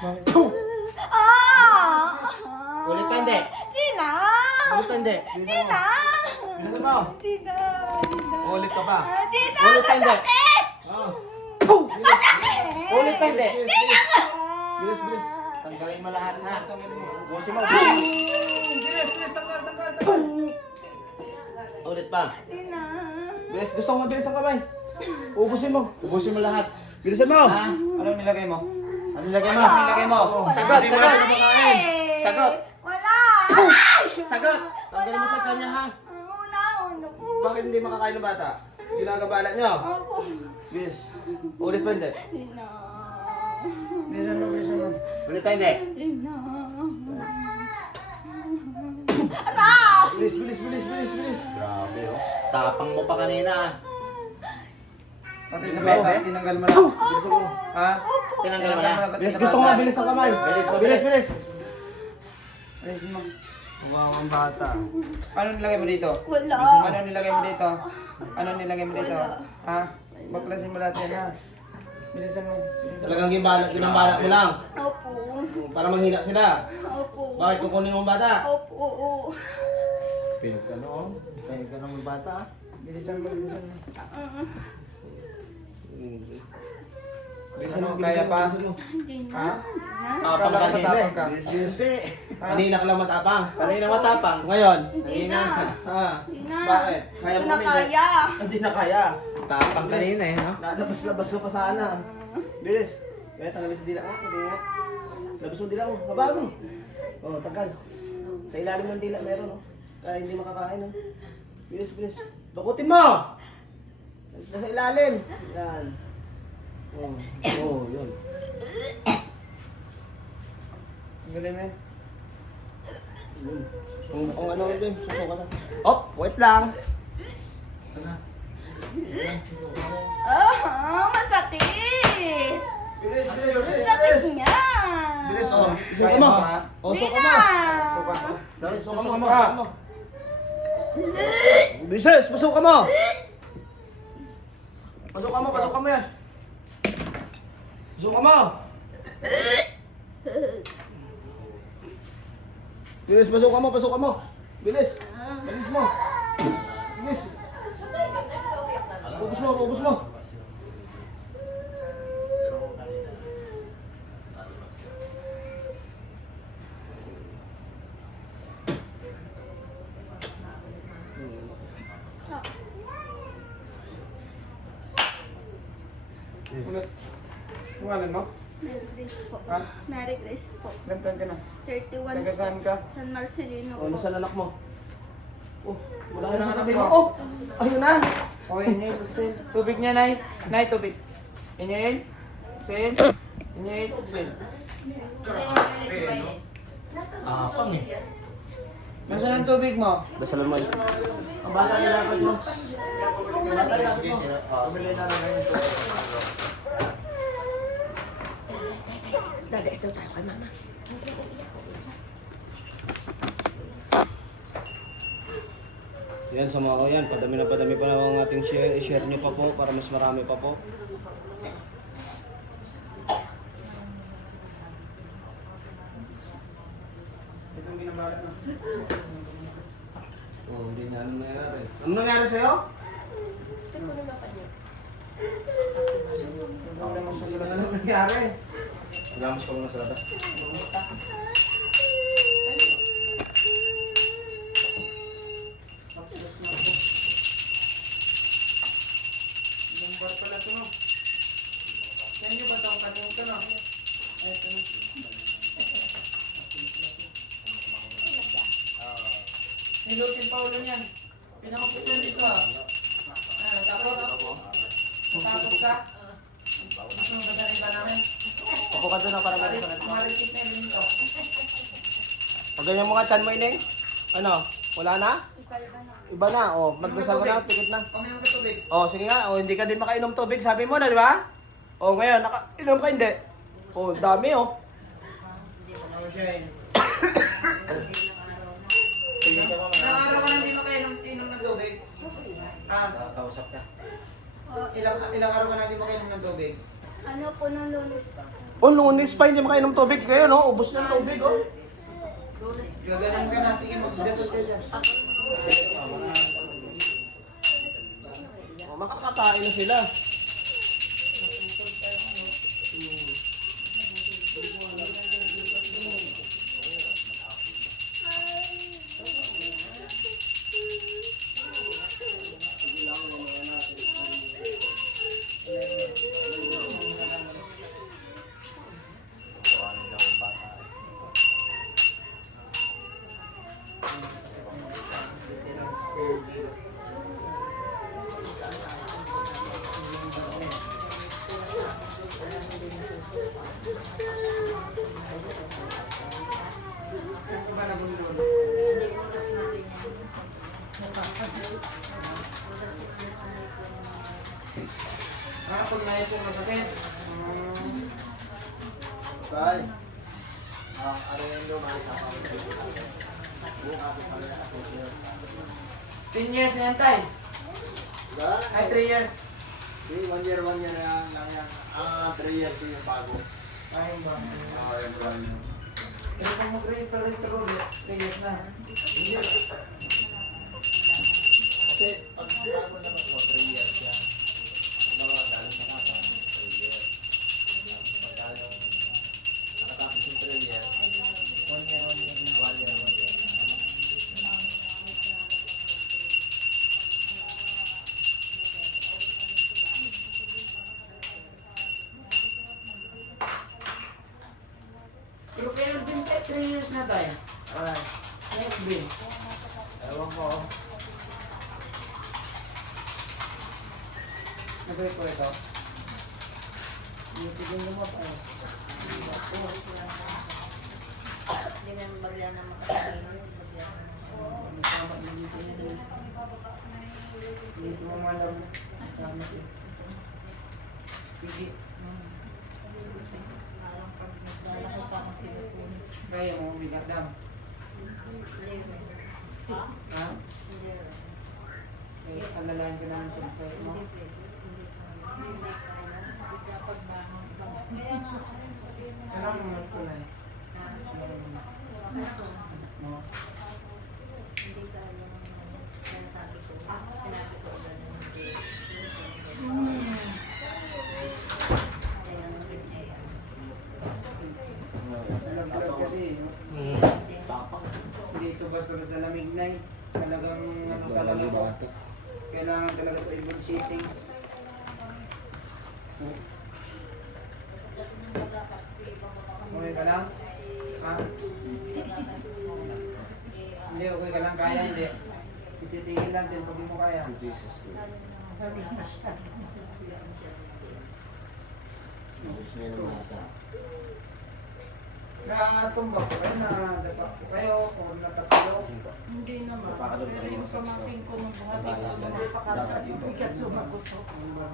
Ah! Ulit pa hindi. Di na! Ulit pa hindi. Di na! Bilisan mo. Di na! Ulit ka pa. Di na! Ulit pa hindi. Masakit! Oh. Masakit! Ulit pa hindi. Di na! Bilis, bilis. Tanggalin mo lahat ha. Busin mo. Bilis, bilis. Tanggal, tanggal, tanggal. Ulit pa. Di na! Bilis, gusto ko mabilis ang kamay. Ubusin mo. Ubusin mo lahat. Bilisan mo. Ha? Anong nilagay mo? Ano lagay mo? Anong nilagay mo? Sagot, sagot. Sagot. Wala! Sagot. Tanggalin mo sa kanya ha. Una, una po. Bakit hindi makakain ng bata? Ginagabala niyo. Ako. Bilis. Ulit pa hindi. Di na. Bilisan mo, bilisan mo. Ulit pa hindi. Ara! Bilis, bilis, bilis, bilis, bilis. Grabe oh. Tapang mo pa kanina ah. Pati sa bata, tinanggal mo lang. Bilisan mo. Ha? Tinanggal mo na. Bilis, gusto ko mabilis ang kamay. Bilis, bilis, mabilis. bilis. Bilis mo. Wow, ang bata. Ano nilagay mo dito? Wala. Ano nilagay mo dito? Ano nilagay mo dito? Ha? Baklasin mo lahat yan ha. Bilisan mo. Bilisan. Talagang gimbala, ginambala mo lang. Opo. Para manghina sila. Opo. Bakit kukunin mo ang bata? Opo. Pinag ka noon. Pinag ka ng bata. Bilisan mo, bilisan mo. Bilisan mo, Ano, kaya pa. Na. Ha? Na. Tapang kanina matapang eh. ka. Hindi. Ha? Kanina ka lang matapang. Kanina matapang. Ngayon. Hindi na. Ha? Hindi na. Bakit? Kaya Hindi mo na kaya. Hindi na kaya. Tapang kanina eh. No? Lalabas-labas ka pa sana. Bilis. Kaya tanggalin sa dila ko. Hindi nga. Labas mo dila ko. Baba mo. Oh, tagal. Sa ilalim ng dila meron oh. Kaya hindi makakain oh. Bilis, bilis. Dukutin mo! Nasa ilalim. Yan. Oh, oh, yun. Ang galing eh. Yun. Kung kung ano din, suso ka na. Oh, wait lang. Ah, masakit. Bilis, bilis, bilis, Masakit bilis. niya. Bilis, oh. Suka mo. Oh, na. mo. Suka mo. Dali, suka mo. Bisis, pasok ka mo! Pasok ka mo, pasok ka mo yan! Pasok ka mo! Bilis, pasok ka mo, pasok ka mo! Bilis! Bilis mo! Bilis! Ubus mo, ubus mo! Ulit. Pangalan mo? Merry Grace po. Ha? Merry Grace po. Ilan taon ka na? 31 Taga saan ka? San Marcelino Oh, po. nasaan anak mo? Oh, wala na sa tabi mo. Oh, ayun na. Oh, inhale, exhale. Tubig niya, Nay. Nay, tubig. Inhale, exhale. Inhale, exhale. Tapang eh. Nasaan ang tubig mo? Dasalan mo. Ang bata nilakad mo. Bumili na lang ngayon. Dadaes daw tayo kay mama. Yan sa mga yan, padami na padami pa ang ating share, share nyo pa po para mas marami pa po. Oh, hindi na ano nangyari. Ano nangyari sa'yo? Ano ano nangyari? Salamat ko muna sa labas. Yan yung batang ka, no? Ay, ito, no? Nilutin pa ulo niyan. Ganyan mo ka, chan mo, Ineng? Ano? Wala na? Iba na, oh. Magdasal ka na, pikit na. Paminom ka tubig. Oh, sige nga. Oh, hindi ka din makainom tubig. Sabi mo na, di ba? Oh, ngayon, nakainom ka hindi. Oh, dami oh. Ilang araw ka na hindi makainom inom ng tubig? Ah, Kausap ka. ilang, ilang araw ka na hindi makainom ng tubig? Ano po nung lunes pa? Oh, lunes pa, hindi makainom tubig. Kayo, no? Ubus na ng tubig, oh. Gagaling ka na. Sige mo. Gasol ka dyan. Oh, makakakain na sila. Ah, pag may po masakit. Hmm. Tay. Ano yung lumay sa. 10 years na yan, tay. Ay, 3 years. Di, one year, one year na yan, lang yan. Ah, three years yung bago. Ay, ba. Ah, yung brand new. Pero kung mag-create pa rin sa rule, 3 years na. Kasi, pag bago Nagawin ko ito. Mo pa. Remember yan ang makakainin. Tama na dito yun. Dito mo malam. Tama siya. Sige. Kaya mo bigat dam. Ha? Eh, alalayan ko lang ito. Kaya mo. Alam mo ito na. Mo. No? Hindi ito basta-basta lamig na eh. Talagang ano talaga ko. Kailangan talaga ito ibang settings. Okay ka lang? Ha? Hindi, okay ka lang. Kaya, hindi. Ititingin lang din pag mo kaya. Natumba ko kayo, nadapa ko kayo, o natapilo. Hindi naman. Pero yung pamangkin ko nung buhatin ko, mga pakalakan, bigat sumagot ko. Ano ba?